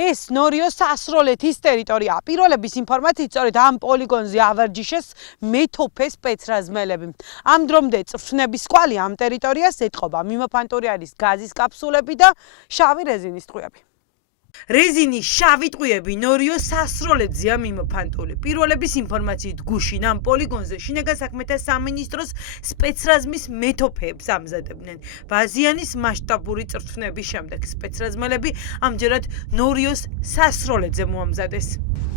ეს ნორიოს სასროლეთის ტერიტორია. პირველების ინფორმაციით სწორედ ამ პოლიგონზე ავარჯიშეს მეთოფე სპეცრაზმელები. ამ დრომდე წვრთნების კვალი ამ ტერიტორიას ეტყობა. მიმოფანტური არის გაზის კაფსულები და შავი რეზინის ტყვიები. რეზინის შავი ტყვიები ნორიოს სასროლეთზეა მიმოფანტული. პირველების ინფორმაციით გუშინ ამ პოლიგონზე შინაგან საქმეთა სამინისტროს სპეცრაზმის მეთოფეებს ამზადებდნენ. ბაზიანის მასშტაბური წვრთნების შემდეგ სპეცრაზმელები ამჯერად ნორიოს სასროლეთზე მოამზადეს.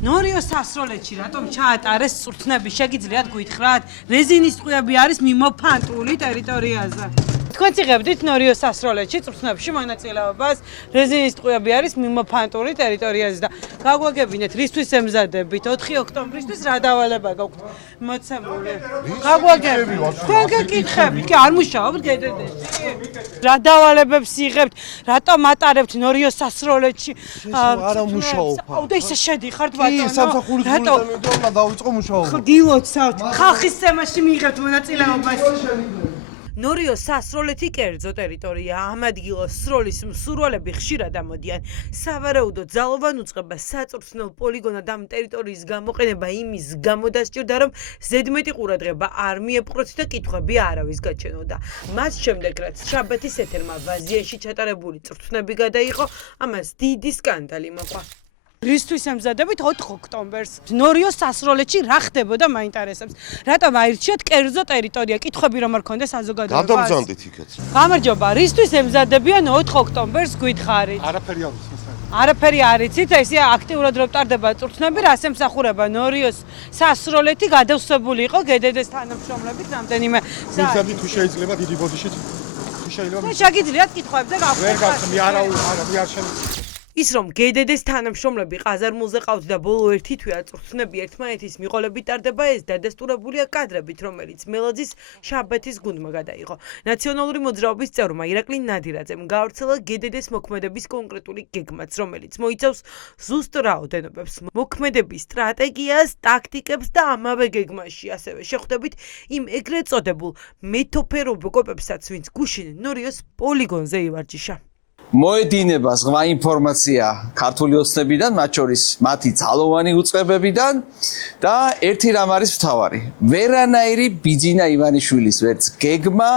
ნორიოს სასროლეთში რატომ ჩაატარეს წვრთნები შეგიძლიათ გითხრათ? რეზინის ტყვიები არის მიმოფანტული ტერიტორიაზე. თქვენ იღებდით ნორიოს სასროლეთში წვრთნებში მონაწილეობას. რეზინის ტყვიები არის მიმოფანტური ტერიტორიაზე და გაგვაგებინეთ რისთვის ემზადებით 4 ოქტომბრისთვის რა დავალება გაქვთ მოცემული. გაგვაგებინეთ. თქვენ გეკითხებით, კი არ მუშაობთ გედედში? რა დავალებებს იღებთ? რატომ ატარებთ ნორიოს სასროლეთში? არა მუშაობ. აუ ისე შედიხართ ბატონო. სამსახურის გულიდან დავიწყო მუშაობა. გილოცავთ. ხალხის თემაში მიიღებთ მონაწილეობას. ნორიოს სასროლეთი კერძო ტერიტორია. ამ ადგილას სროლის მსურველები ხშირად ამოდიან. სავარაუდოდ ძალოვან უწყებას საწვრთნელ პოლიგონად ამ ტერიტორიის გამოყენება იმის გამო დასჭირდა, რომ ზედმეტი ყურადღება არ მიეპყროთ და კითხვები არავის გაჩენოდა. მას შემდეგ, რაც შაბათის ეთერმა ბაზიაში ჩატარებული წვრთნები გადაიღო, ამას დიდი სკანდალი მოყვა. რისთვის ემზადებით 4 ოქტომბერს? ნორიოს სასროლეთში რა ხდებოდა მაინტერესებს. რატომ აირჩიეთ კერძო ტერიტორია? კითხვები რომ არ ქონდეს საზოგადოებას. გადამბრძანდით იქეთ. გამარჯობა, რისთვის ემზადებიან 4 ოქტომბერს გვითხარით? არაფერი არ ვიცით. არაფერი არ იცით, ესე აქტიურად რო ტარდება წვრთნები, რას ემსახურება ნორიოს სასროლეთი გადავსებული იყო გედედეს თანამშრომლებით რამდენიმე საათი. თუ შეიძლება დიდი ბოდიშით. თუ შეიძლება. შეგიძლიათ კითხვებზე გავხსნათ. ვერ გავხსნი, არა არ შემიძლია. ის რომ გედედეს თანამშრომლები ყაზარმულზე ყავთ და ბოლო ერთი თვეა წვრთნები ერთმანეთის მიყოლებით ტარდება, ეს დადასტურებულია კადრებით, რომელიც მელაძის შაბათის გუნდმა გადაიღო. ნაციონალური მოძრაობის წევრმა ირაკლი ნადირაძემ გაავრცელა გედედეს მოქმედების კონკრეტული გეგმაც, რომელიც მოიცავს ზუსტ რაოდენობებს, მოქმედების სტრატეგიას, ტაქტიკებს და ამავე გეგმაში ასევე შეხვდებით იმ ეგრეთ წოდებულ მეთოფე რობოკოპებსაც, ვინც გუშინ ნორიოს პოლიგონზე ივარჯიშა. მოედინება ზღვა ინფორმაცია ქართული ოცნებიდან, მათ შორის მათი ძალოვანი უწყებებიდან და ერთი რამ არის მთავარი. ვერანაირი ბიძინა ივანიშვილის ვერც გეგმა,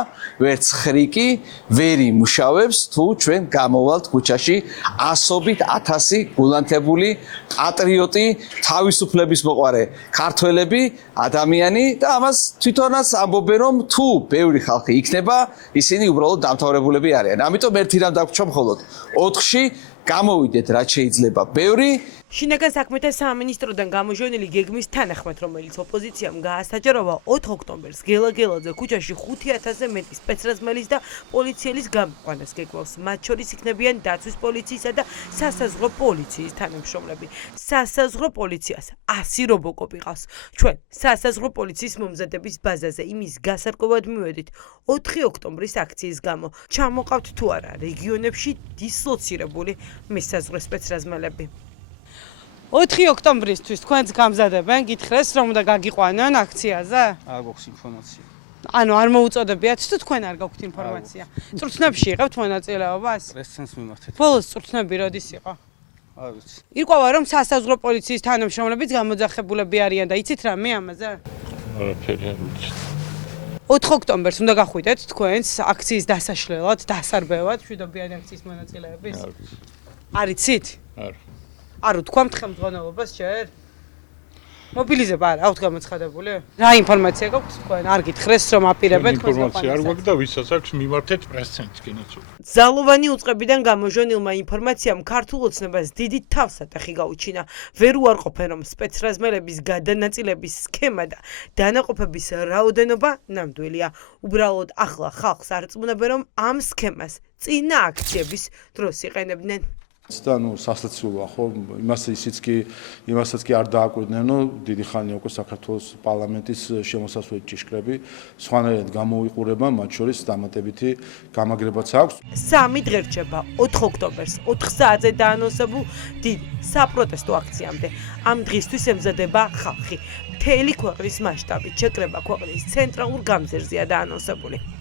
ვერც ხრიკი ვერ იმუშავებს, თუ ჩვენ გამოვალთ ქუჩაში ასობით 1000 გულანთებული პატრიოტი, თავისუფლების მოყვარე ქართველები, ადამიანი და ამას თვითონაც ამბობენ, რომ თუ ბევრი ხალხი იქნება, ისინი უბრალოდ დამთავრებულები არიან. ამიტომ ერთი რამ დაგვრჩა მხოლოდ 4-ში გამოვიდეთ რაც შეიძლება ბევრი. შინაგან საქმეთა სამინისტროდან გამოჟონილი გეგმის თანახმად, რომელიც ოპოზიციამ გაასაჯაროვა 4 ოქტომბერს გელაგელაძე ქუჩაში 5000-ზე მეტი სპეცრაზმელის და პოლიციელის გამოყვანას გეგმავს. მათ შორის იქნებიან დაცვის პოლიციისა და სასაზღვრო პოლიციის თანამშრომლები. სასაზღვრო პოლიციას 100 რობოკოპი ყავს. ჩვენ სასაზღვრო პოლიციის მომზადების ბაზაზე იმის გასარკვევად მივედით 4 ოქტომბრის აქციის გამო. ჩამოყავთ თუ არა რეგიონებში დისლოცირებული მისაზღვრე სპეცრაზმელები. 4 ოქტომბრისთვის თქვენს გამზადებენ, გითხრეს რომ უნდა გაგიყვანონ აქციაზე? არ გვაქვს ინფორმაცია. ანუ არ მოუწოდებიათ თუ თქვენ არ გაქვთ ინფორმაცია. წვრთნებში იღებთ მონაწილეობას? პრესცენს მიმართეთ. ბოლოს წვრთნები როდის იყო? არ ვიცი. ირკვევა რომ სასაზღვრო პოლიციის თანამშრომლებიც გამოძახებულები არიან და იცით რამე ამაზე? არაფერი არ ვიცი. 4 ოქტომბერს უნდა გახვიდეთ თქვენს აქციის დასაშლელად, დასარბევად, მშვიდობიანი აქციის მონაწილეების? არ ვიცი. არ იცით? არა. არ თქვამთ ხელმძღვანელობას ჯერ? მობილიზება არ აქვთ გამოცხადებული? რა ინფორმაცია გაქვთ თქვენ? არ გითხრეს რომ აპირებენ თქვენს ინფორმაცია არ გვაქვს და ვისაც აქვს მიმართეთ პრესცენტს კინოცო. ძალოვანი უწყებიდან გამოჟონილმა ინფორმაციამ ქართულ ოცნებას დიდი თავსატეხი გაუჩინა. ვერ უარყოფენ რომ სპეცრაზმელების გადანაწილების სქემა და დანაყოფების რაოდენობა ნამდვილია. უბრალოდ ახლა ხალხს არწმუნებენ რომ ამ სქემას წინა აქციების დროს იყენებდნენ. და სასაცილოა ხო იმასაც კი არ დააკვირდნენ, რომ დიდი ხანია უკვე საქართველოს პარლამენტის შემოსასვლელი ჭიშკრები სხვანაირად გამოიყურება, მათ შორის დამატებითი გამაგრებაც აქვს. 3 დღე რჩება 4 ოქტომბერს 4 საათზე დაანონსებულ დიდ საპროტესტო აქციამდე. ამ დღისთვის ემზადება ხალხი. მთელი ქვეყნის მასშტაბით შეკრება ქვეყნის ცენტრალურ გამზირზეა დაანონსებული.